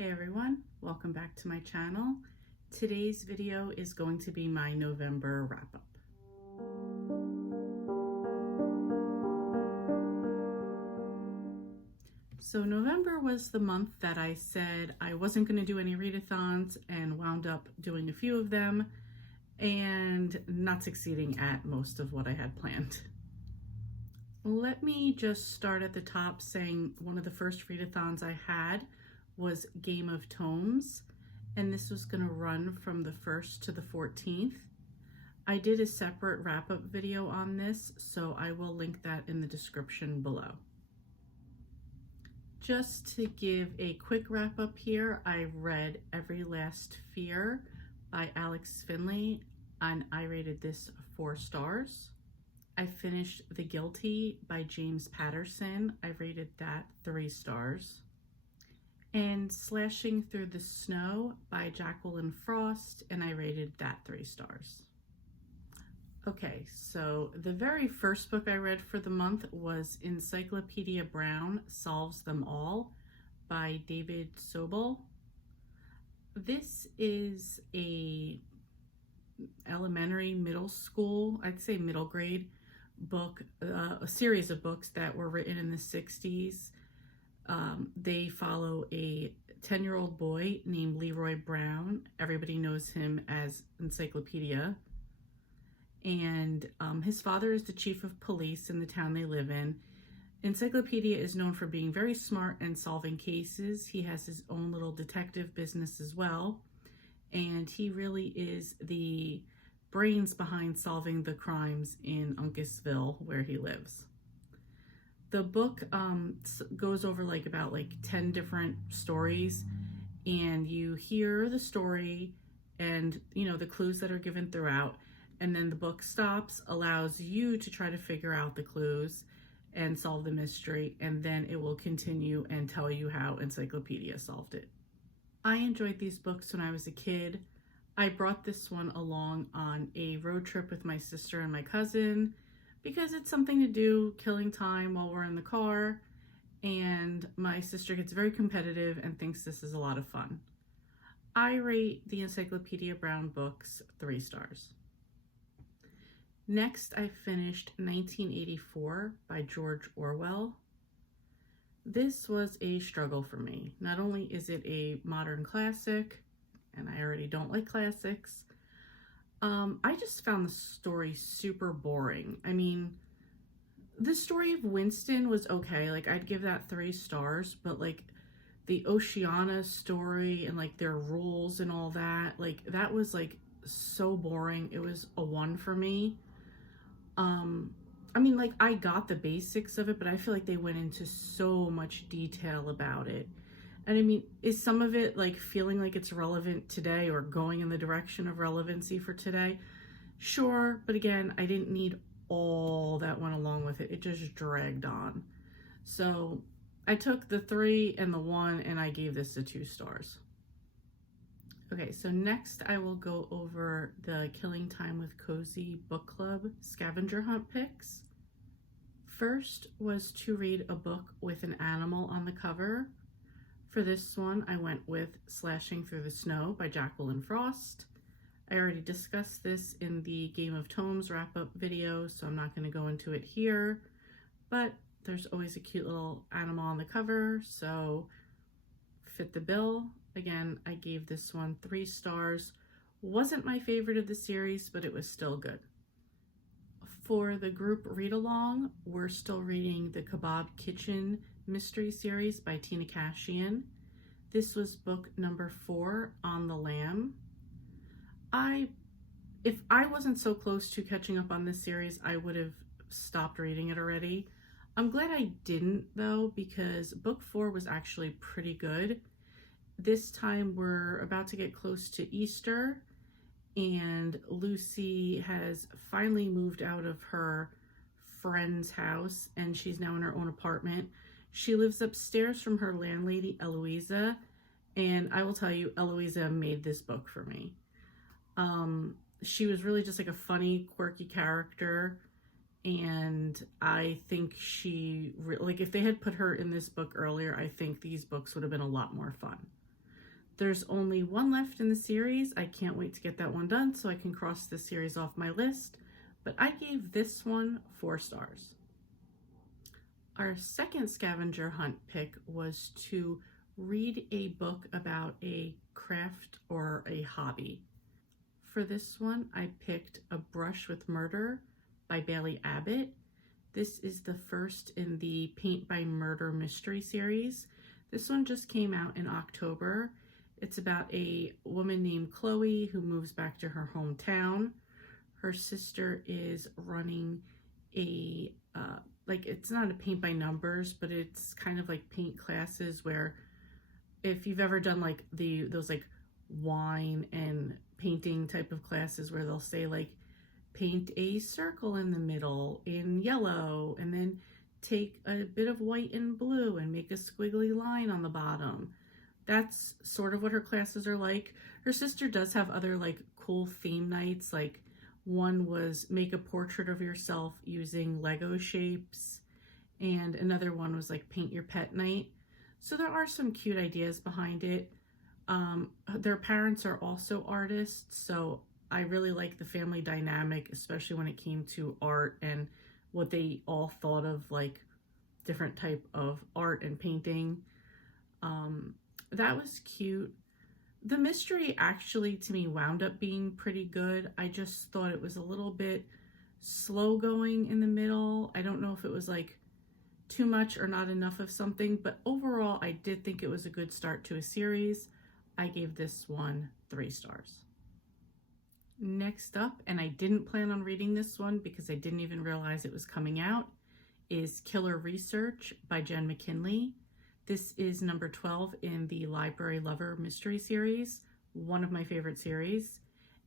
Hey everyone, welcome back to my channel. Today's video is going to be my November wrap-up. So November was the month that I said I wasn't going to do any readathons and wound up doing a few of them and not succeeding at most of what I had planned. Let me just start at the top saying one of the first readathons I had was Game of Tomes, and this was going to run from the 1st to the 14th. I did a separate wrap-up video on this, so I will link that in the description below. Just to give a quick wrap-up here, I read Every Last Fear by Alex Finley, and I rated this 4 stars. I finished The Guilty by James Patterson. I rated that 3 stars. And Slashing Through the Snow by Jacqueline Frost, and I rated that 3 stars. Okay, so the very first book I read for the month was Encyclopedia Brown Solves Them All by David Sobel. This is a elementary, middle school, I'd say middle grade book, a series of books that were written in the 60s. They follow a 10-year-old boy named Leroy Brown. Everybody knows him as Encyclopedia. And his father is the chief of police in the town they live in. Encyclopedia is known for being very smart and solving cases. He has his own little detective business as well. And he really is the brains behind solving the crimes in Uncasville, where he lives. The book goes over about 10 different stories, and you hear the story and the clues that are given throughout, and then the book stops, allows you to try to figure out the clues and solve the mystery, and then it will continue and tell you how Encyclopedia solved it. I enjoyed these books when I was a kid. I brought this one along on a road trip with my sister and my cousin because it's something to do, killing time while we're in the car, and my sister gets very competitive and thinks this is a lot of fun. I rate the Encyclopedia Brown books 3 stars. Next, I finished 1984 by George Orwell. This was a struggle for me. Not only is it a modern classic, and I already don't like classics, I just found the story super boring. I mean, the story of Winston was okay. I'd give that 3 stars, but the Oceana story and their rules and all that, that was so boring. It was a 1 for me. I mean, I got the basics of it, but I feel like they went into so much detail about it. And I mean, is some of it feeling like it's relevant today or going in the direction of relevancy for today? Sure, but again, I didn't need all that went along with it. It just dragged on. So I took the 3 and the 1 and I gave this a 2 stars. Okay, so next I will go over the Killing Time with Cozy Book Club scavenger hunt picks. First was to read a book with an animal on the cover. For this one, I went with Slashing Through the Snow by Jacqueline Frost. I already discussed this in the Game of Tomes wrap-up video, so I'm not going to go into it here, but there's always a cute little animal on the cover, so fit the bill. Again, I gave this one 3 stars. Wasn't my favorite of the series, but it was still good. For the group read-along, we're still reading the Kebab Kitchen mystery series by Tina Cashian. This was book number 4, On the Lam. If I wasn't so close to catching up on this series, I would have stopped reading it already. I'm glad I didn't though, because book 4 was actually pretty good. This time we're about to get close to Easter, and Lucy has finally moved out of her friend's house and she's now in her own apartment. She lives upstairs from her landlady, Eloisa, and I will tell you, Eloisa made this book for me. She was really just a funny, quirky character, and I think she, if they had put her in this book earlier, I think these books would have been a lot more fun. There's only one left in the series. I can't wait to get that one done so I can cross this series off my list, but I gave this one 4 stars. Our second scavenger hunt pick was to read a book about a craft or a hobby. For this one, I picked A Brush with Murder by Bailey Abbott. This is the first in the Paint by Murder mystery series. This one just came out in October. It's about a woman named Chloe who moves back to her hometown. Her sister is running a, it's not a paint by numbers, but it's kind of like paint classes where if you've ever done like those like wine and painting type of classes where they'll say like paint a circle in the middle in yellow and then take a bit of white and blue and make a squiggly line on the bottom. That's sort of what her classes are like. Her sister does have other like cool theme nights, like one was make a portrait of yourself using Lego shapes, and another one was like paint your pet night. So there are some cute ideas behind it. Their parents are also artists, so I really like the family dynamic, especially when it came to art and what they all thought of like different type of art and painting. That was cute. The mystery actually to me wound up being pretty good. I just thought it was a little bit slow going in the middle. I don't know if it was like too much or not enough of something, but overall I did think it was a good start to a series. I gave this one 3 stars. Next up, and I didn't plan on reading this one because I didn't even realize it was coming out, is Killer Research by Jen McKinley. This is number 12 in the Library Lover mystery series, one of my favorite series.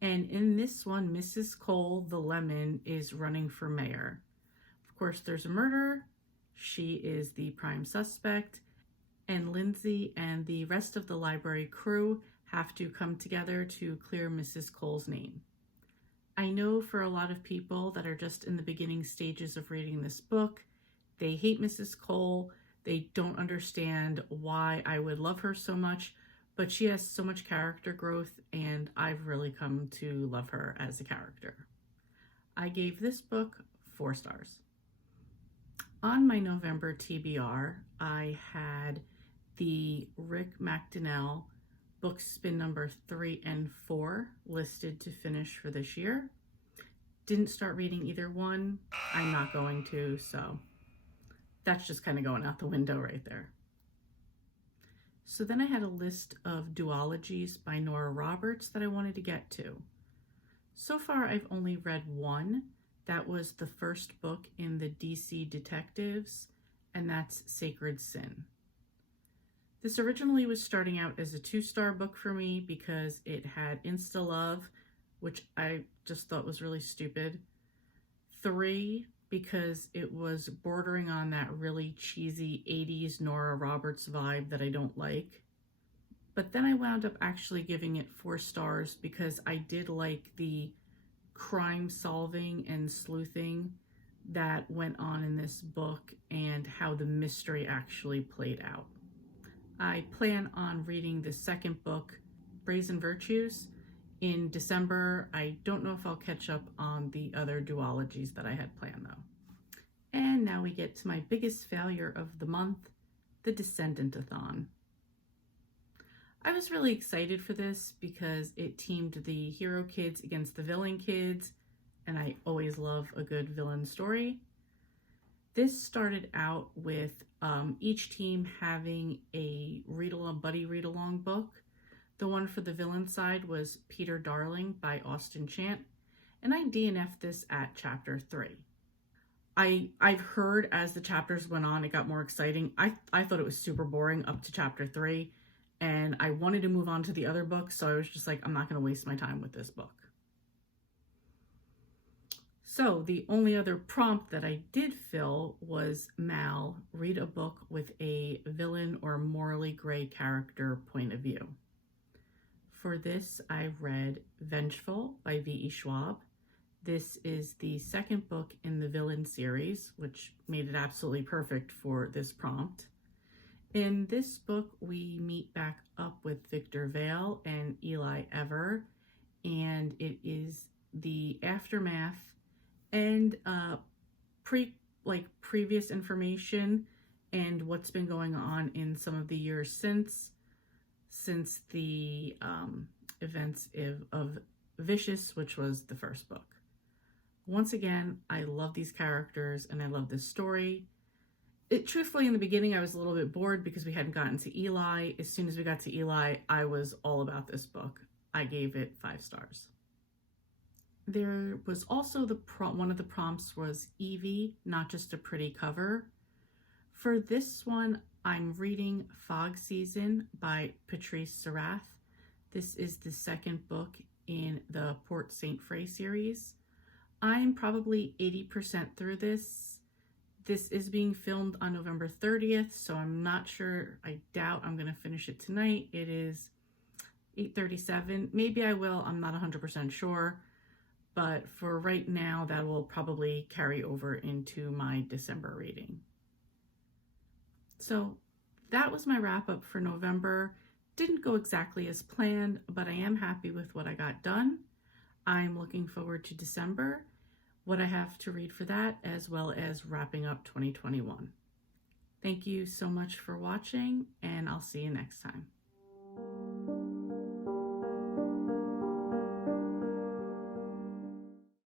And in this one, Mrs. Cole, the lemon, is running for mayor. Of course, there's a murder. She is the prime suspect, and Lindsay and the rest of the library crew have to come together to clear Mrs. Cole's name. I know for a lot of people that are just in the beginning stages of reading this book, they hate Mrs. Cole. They don't understand why I would love her so much, but she has so much character growth, and I've really come to love her as a character. I gave this book 4 stars. On my November TBR, I had the Rick McDonnell books spin number 3 and 4 listed to finish for this year. Didn't start reading either one. I'm not going to, so that's just kind of going out the window right there. So then I had a list of duologies by Nora Roberts that I wanted to get to. So far, I've only read one. That was the first book in the DC Detectives, and that's Sacred Sin. This originally was starting out as a 2-star book for me because it had insta-love, which I just thought was really stupid. 3, because it was bordering on that really cheesy 80s Nora Roberts vibe that I don't like. But then I wound up actually giving it 4 stars because I did like the crime solving and sleuthing that went on in this book and how the mystery actually played out. I plan on reading the second book, Brazen Virtues, in December. I don't know if I'll catch up on the other duologies that I had planned though. And now we get to my biggest failure of the month, the Descendantathon. I was really excited for this because it teamed the hero kids against the villain kids, and I always love a good villain story. This started out with each team having a buddy read-along book. The one for the villain side was Peter Darling by Austin Chant, and I DNF'd this at chapter 3. I've heard as the chapters went on, it got more exciting. I thought it was super boring up to chapter 3, and I wanted to move on to the other books, so I was just like, I'm not going to waste my time with this book. So the only other prompt that I did fill was Mal, read a book with a villain or morally gray character point of view. For this, I read Vengeful by V.E. Schwab. This is the second book in the villain series, which made it absolutely perfect for this prompt. In this book, we meet back up with with Victor Vale and Eli Ever, and it is the aftermath and previous information and what's been going on in some of the years since the events of Vicious, which was the first book. Once again, I love these characters and I love this story. Truthfully, in the beginning, I was a little bit bored because we hadn't gotten to Eli. As soon as we got to Eli, I was all about this book. I gave it 5 stars. There was also one of the prompts was Evie, not just a pretty cover. For this one, I'm reading Fog Season by Patrice Sarath. This is the second book in the Port St. Frey series. I'm probably 80% through this. This is being filmed on November 30th, so I'm not sure. I doubt I'm going to finish it tonight. It is 8:37. Maybe I will. I'm not 100% sure. But for right now, that will probably carry over into my December reading. So that was my wrap up for November. Didn't go exactly as planned, but I am happy with what I got done. I'm looking forward to December, what I have to read for that, as well as wrapping up 2021. Thank you so much for watching, and I'll see you next time.